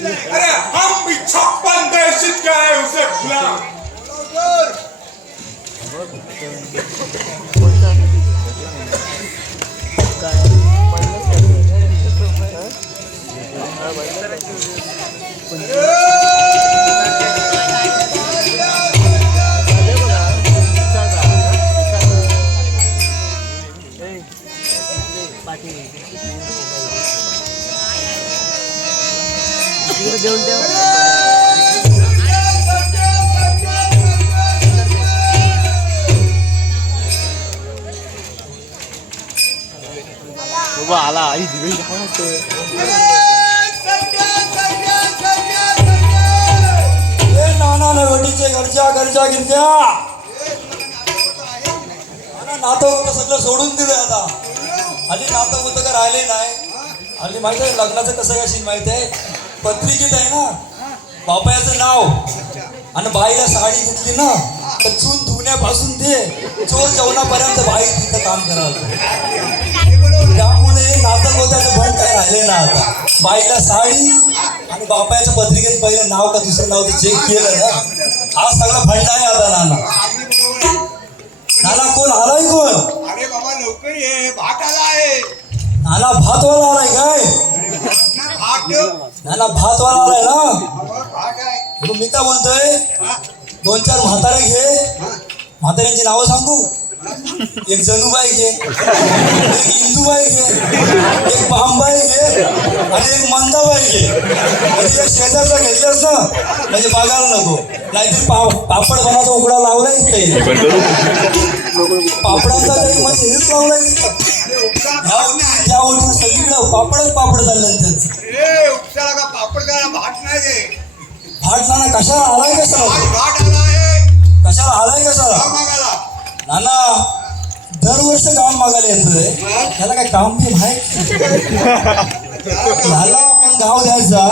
अरे हम भी 56 दहशत के आए उसे भुला। आला आई दिवे नाना नवडीचे घरच्या घरच्या गिरच्या नातं होतं सगळं सोडून दिलं आता. हल्ली नातं होतं का राहिले नाही. हल्ली माहिती आहे लग्नाचं कसं कशी माहिती आहे पत्रिकेत आहे ना बापायाचं नाव आणि बाईला साडी घेतली ना तर चून धुण्यापासून ते चोर जेवणापर्यंत बाई तिथं काम करायला. त्यामुळे नातं गोत्याचं भण काय राहिले ना आता. बाईला साडी आणि बापायाच्या पत्रिकेत पहिलं नाव का दुसरं नाव ते चेक केलं ना हा सगळा भंड आहे आता. नाना नाना कोण आलाय कोण. अरे बाबा लवकर ये भात आला आहे. नाना भातवाला आलाय काय. नाना भातवाला आलाय ना. मी काय बोलतोय 2-4 म्हातारे घे. म्हाताऱ्यांची नावं सांगू. एक जणूबाई घे, एक इंदूबाई घे, एक बामबाई घे आणि एक मंदाबाई घे. म्हणजे शेजारचा घेतल्यास ना म्हणजे बघायला नको. नाहीतरी पापड बनाचा उघडा लावलाय काही पापडाचा तरी म्हणजे हेच लावलाय. त्या ओळखीनं सगळीकडे पापड चाललं त्यांचं. उपसाला का पापड करायला भात नाही रे. भाट नाना कशाला आलाय कशाला. भात आला आहे कशाला आलाय कशाला. मागायला. नाना दरवर्ष काम मागायला येतोय. त्याला काय काम बी माहित झाला. आपण गाव द्यायचा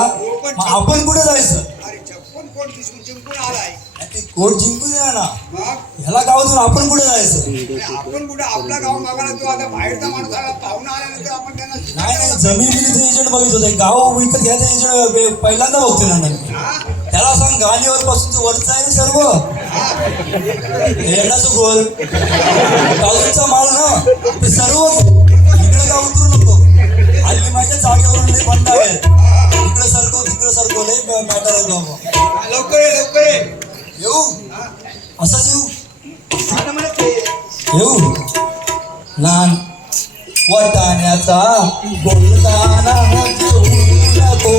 मग आपण कुठे जायचं. अरे छप्पन कोण जिंकून आलाय. ते कोट जिंकून या ना मग ह्याला गावातून आपण कुठे जायचं. आपण कुठे आपला गाव मागायला तो आता बाहेरचा माणूस आला पाहुणा आल्यानंतर आपण त्यांना नाही जमीन बिनीचं एजंट बघित होते. गाव विकत घ्यायचं एजंट पहिल्यांदा बघतो ना मी. त्याला सांग गाणीवर पासून वरचं आहे सर्व येण्याचं गोल गावचा माल ना ते सर्व इकडे का उतरू नको. हल्ली माझ्या जागेवरून लय बंद आहे. इकडे सरको लय मॅटर आहे बाबा. लवकर ये लवकर ये. येऊ असंच येऊ लहान वाटाण्याचा बोलताना घेऊ नको.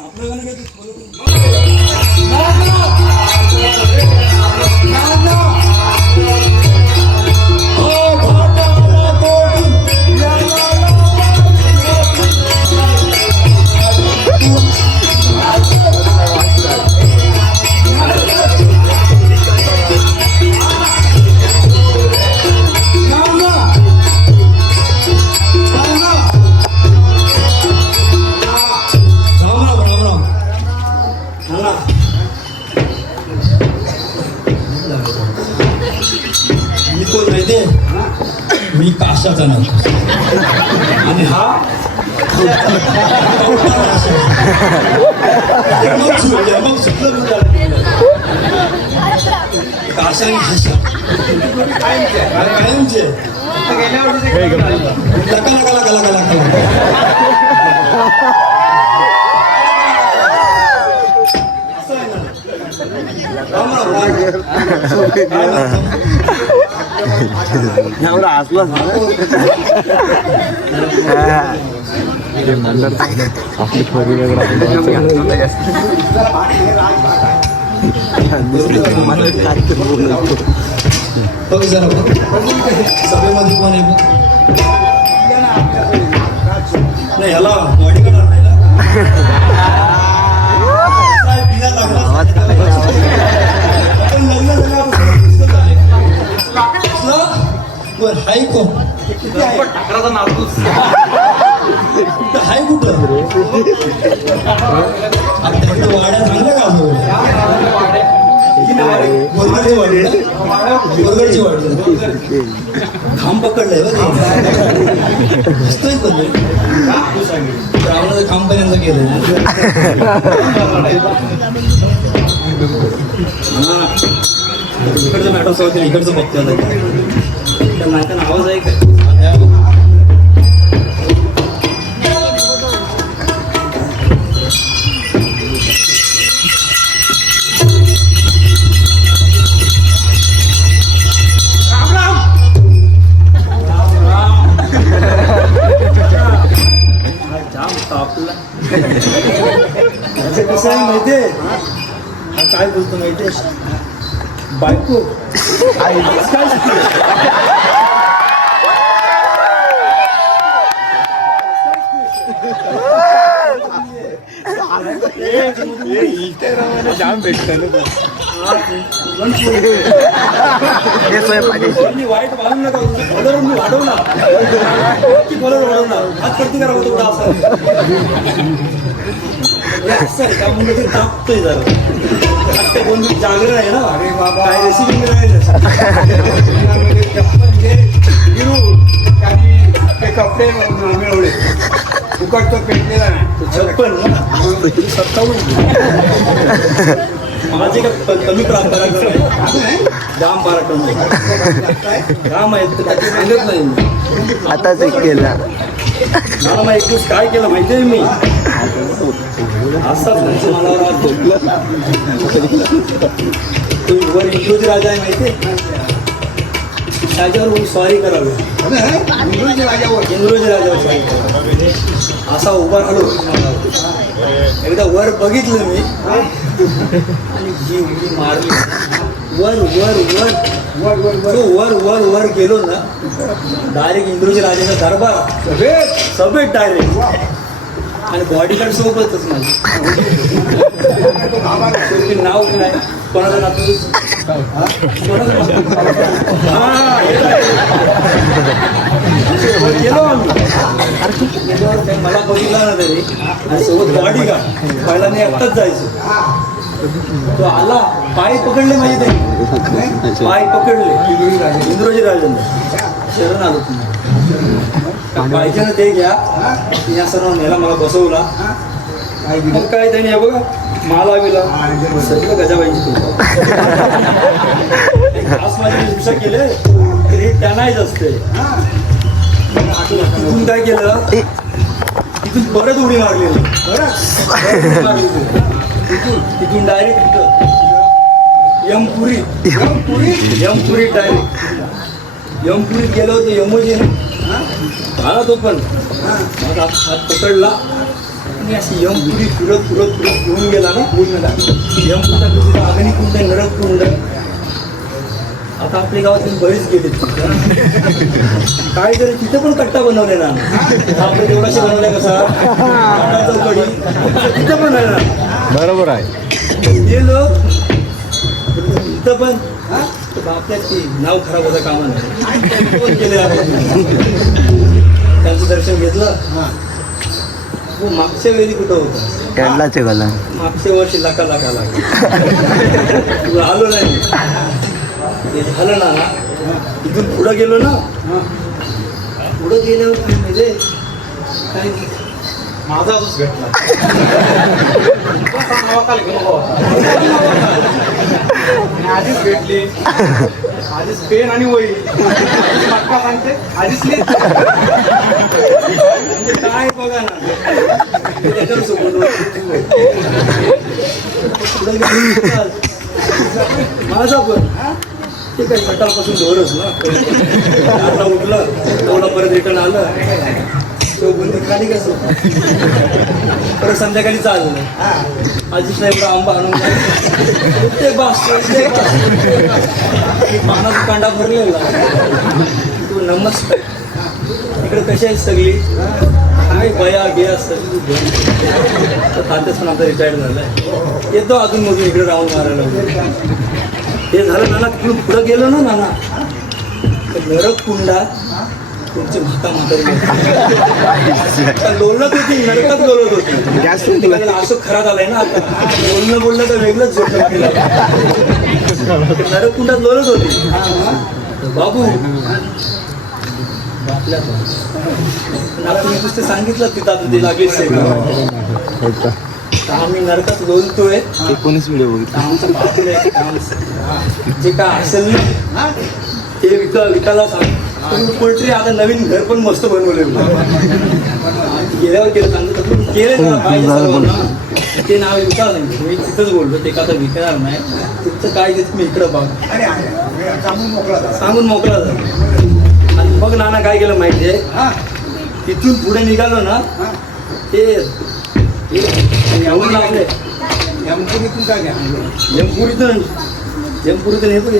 आपलं गाणं म्हणते मी काशाचा नाव आणि हा काशाने हशा कायमचे लका लका लका लका लका एवढा हसला आपली खोरी वेगळा बघ जरा बघ सभेमध्ये कोण आहे बघ. नाही ह्याला बॉडी करणार नाही ना. काय बिना लग्नाचं आपण लग्न झाल्यापासून दिसत आहे. दिसलं? बरं, हाय कोण? किती आहे? टाकराचा नातूच कुठं हाय कुठं? आता इथं वाड्या चांगल्या का असं? बोरगडची वाडी ना? बोरगडची वाडी. खांब पकडलंय बघ. दिसतोय पण रावणाचं खांब पर्यंत गेलं. इकडचं मॅडम सोबत इकडचं बघतोय त्या नात्यानं आवाज आहे का? कसं आहे माहितीये काय बोलतो माहितीये बायको जाम भेटत वाईट वाढून नका फॉलोवर मी वाढवणार हात प्रतिकार होतो असं आहे का म्हणून ते दाबतोय जरा कोण जागरण आहे ना. अरे बाबा काय रेसिपी मिळाली ते कपडे मिळवले फुकट तो पेटलेला नाही 56 माझे का कमी पराक्रम आहे. जाम पराक्रम काम आहे तर त्याची सांगत नाही. आताच एक केला मला मग एक दिवस काय केलं माहिती आहे मी असाच म्हणजे मला तो वर इंग्रजी राजा आहे माहिती आहे त्याच्यावर स्वारी करावी. इंग्रजी राजावर स्वारी करावी. असा उभा राहिलो एकदा वर बघितलं मी आणि जी उडी मारली वर वर वर तो वर वर वर गेलो ना डायरेक्ट इंग्रजी राजाचा दरबार सभेत डायरेक्ट आणि बॉडीगार्ड सोबतच माझी. नाव काय कोणाचं नातू गेलो आम्ही मला बघितला ना तरी आणि सोबत बॉडीगार्ड पहिला मी एकटाच जायचो. तो आला पाय पकडले माझे त्यांनी पाय पकडले इंद्रोजी राजांनी शरण आलो तुम्ही पाहिजे ना ते घ्या या सर्व नेला मला बसवला. मग काय त्यांनी बघा माला विला सगळं गजाबाईची खास माझी शिक्षा केले तरी त्यांनाच असते. तिथून काय केलं तिथून परत उडी मारलेली तिथून डायरेक्ट तिथं यमपुरी डायरेक्ट यमपुरीत गेलो होतो. यमोजी आला तो पण माझा हात पकडला आणि अशी यमपुरी फिरत घेऊन गेला ना पूर्ण यमपुरीचा अग्निकुंड नरककुंड. आता आपल्या गावातून बरेच गेले काय तरी तिथे पण कट्टा बनवलेला आपल्या देवळाशी बनवलाय कसा चौकडी तिथे पण राहिला बरोबर आहे. गेलो इथं पण बापल्याची नाव खराब होता कामा नाही गेले त्यांचं दर्शन घेतलं. हो मागच्या वेळी कुठं होता कॅडलाचे गला मागच्या वर्षी लाका लागला आलो नाही ते झालं ना. इथून पुढं गेलो ना पुढं गेल्यावर काय म्हणजे काय माझा असंच भेटला आधीच भेटली आधीच पेन आणि वही सांगते आधीच म्हणजे काय बघा ना त्याच्यावर सोबत माझा पण ते काही सकाळपासून जोरच ना आता उठलं तेवढा परत रिटर्न आलं तो बुंदी खाली कसं परत संध्याकाळी चाललं आजीच नाही एवढा आंबा आणून ते बास पानाचा कांडा भरलेला. तू नमस्कार. इकडे कशी आहे सगळी? काय बया बिया सगळी तर तात्याच पण आता रिटायर्ड झालाय. येतो अजून मधून इकडे राहून मारायला. हे झालं नाना, तिकडून पुढं गेलो ना नाना, तर नरक कुंडा तुमची म्हातारी लोलत होती, नरकात लोलत होती. असं खरा झालाय ना आता, बोलणं तर वेगळंच झोपलं. नरक कुंडात लोलत होती. बाबू तुम्ही नुसतं सांगितलं तिथं आता ते लागले आम्ही नरकात लोलतोय. 19 व्हिडिओ बघितला. आमचं बाजूला एक काम जे काय असेल ना ते विकायला सांग. पोल्ट्री आता नवीन घर पण मस्त बनवले. गेल्यावर केलं सांगितलं केलं पाहिजे सर्वांना. ते नाव विकायला नाही, मी तिथंच बोललो ते का आता विकणार नाही. तुमचं काय ते तुम्ही इकडं बघा सांगून मोकळा झाला. आणि मग नाना काय केलं माहितीये, तिथून पुढे निघालो ना ते एवढं लागले यमपुरीतून काय घ्या यमपुरीतून हे पण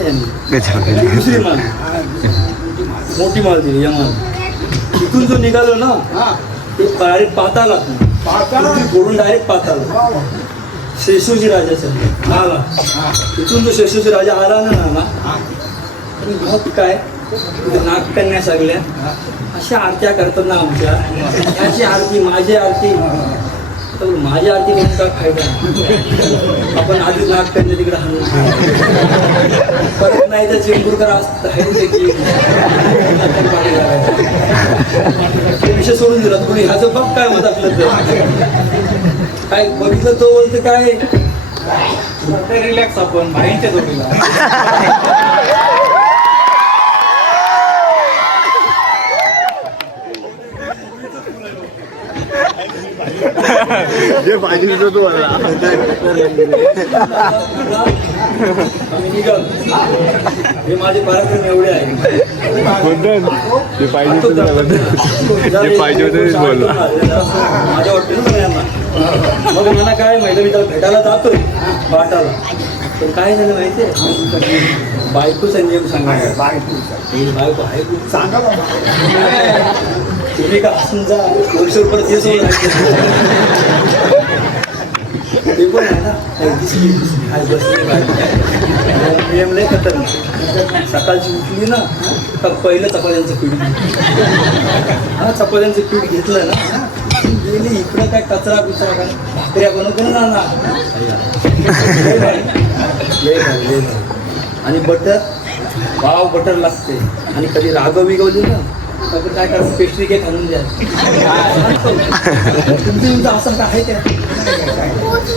दुसरी माल मोठी माल दिली या माल. तिथून जो निघालो ना ते डायरेक्ट पाताला फोडून डायरेक्ट पाताला शेषूजी राजाचा आला. तिथून जो शेषूजी राजा आला ना नाना, मग काय नागकन्या सगळ्या अशा आरत्या करतात ना आमच्या. त्याची आरती माझी आरती, तर माझी आरती करून काय फायदा. आपण आधी नागकन्या तिकडे हाणून परत नाही तर चेंबूरकर आहे त्याची ते विषय सोडून दिला. तुम्ही ह्याचं बघ काय मत आपलं तर काय बघितलं तो बोलते काय रिलॅक्स आपण भाईंच्या जोडीला. जे पाहिजे होतं तू मला हे माझे पराक्रम एवढे आहे. जे पाहिजे होतं जे पाहिजे होतं तेच बोलला. माझ्या वाटतं ना यांना. मग मला काय माहिती, मी त्याला भेटायला जातोय वाटाला, पण काय झालं माहितीये, बायकोचा नियम सांगायचा. बायको आहे सांगा बाबा. तुम्ही का हसून जा, वर्षभर परत हे सोडून ते पण आहे ना. नियम नाही खतरनाक. सकाळची उठली ना तर पहिलं चपात्यांचं पीठ, चपात्यांचं पीठ घेतलं ना, गेली इकडं काय कचरा बिचरा काय भाकऱ्या बनवतो ना ना. आणि बटर, वाव बटर लागते. आणि कधी रागव बिगवली ना तर काय करायचं, पेस्ट्री केक आणून द्या. तुमचं असं काय आहे त्या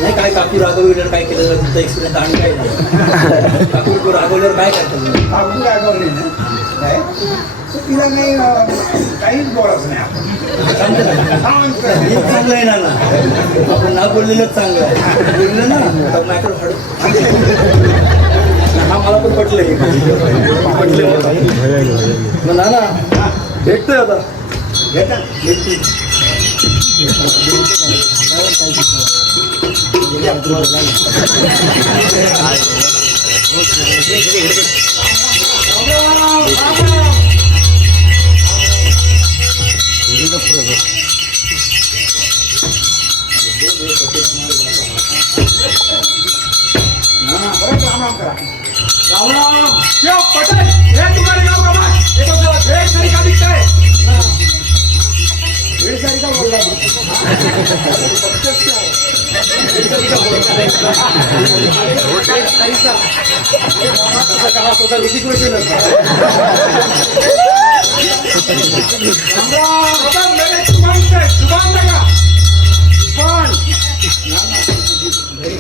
नाही काय काकू रागवल्यावर काय केलं तुमचा एक्सपिरियन्स आणि काय नाही. काकू रागवल्यावर काय करतात? काकू रागवली ना काय तिला नाही काहीच बोलत नाही आपण. चांगलं आहे ना, आपण ना बोललेलंच चांगलं आहे. बोललं ना तर मॅटर हा मला पण पटलं. हे पटलं मग ना भेटतोय आता भेटतो.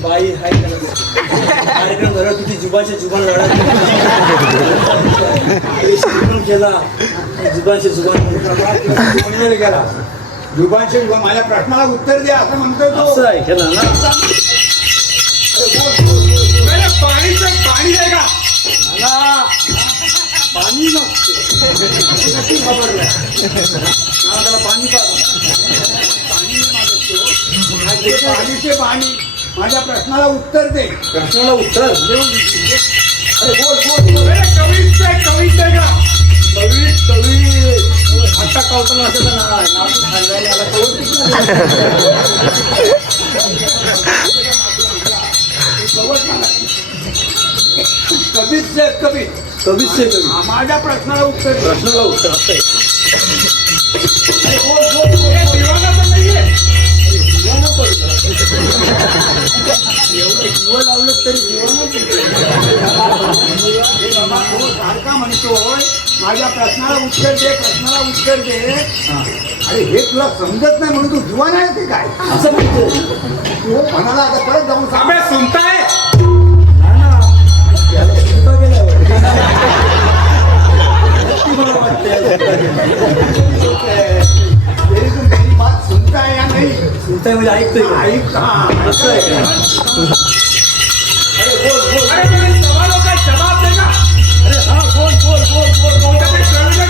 बाई हाय कार्यक्रम झाला, तुझी जुबानच्या जुबान लढा केला. जुबानचे जुबान गेला. जुबानचे जुबान माझ्या प्रश्नाला उत्तर द्या असं म्हणतोय तो. असं आहे केला ना. पाणी आहे का? पाणी नसते त्याला पाणी पाणीचे पाणी माझ्या प्रश्नाला उत्तर दे. प्रश्नाला उत्तर अरे बोल बोल बोल. आता कौतुक असं नाव सांगायला आला कधीच कवी माझ्या प्रश्नाला उत्तर असतंय. दिवाणाचं नाहीये एवढं जीव लावलं तरी सारखा म्हणतोय माझ्या प्रश्नाला उत्तर दे अरे हे तुला समजत नाही म्हणून तू दिवाण आहे ते काय असं म्हणतो तू म्हणाला आता परत जाऊन साबे सुनताय मेरी बात सुनताय या नाही सुनताय म्हणजे ऐकतोय ऐक असं आहे अरे बोल सवालों का जवाब देगा अरे हाँ बोल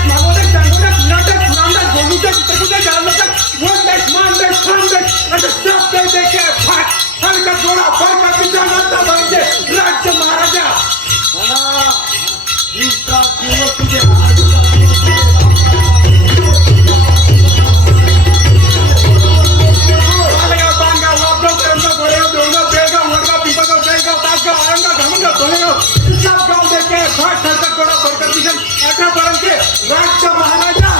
मांगोदे चांगोदे नाटक पुरांदर गोलूदे चित्रकूदे जालदे वंदे मानदे खानदे अरे सब दे के फाट हर का जोड़ा भर का पिता माता बनते राज्य महाराजा ना इसका जीवन तुझे राज्य महाराजा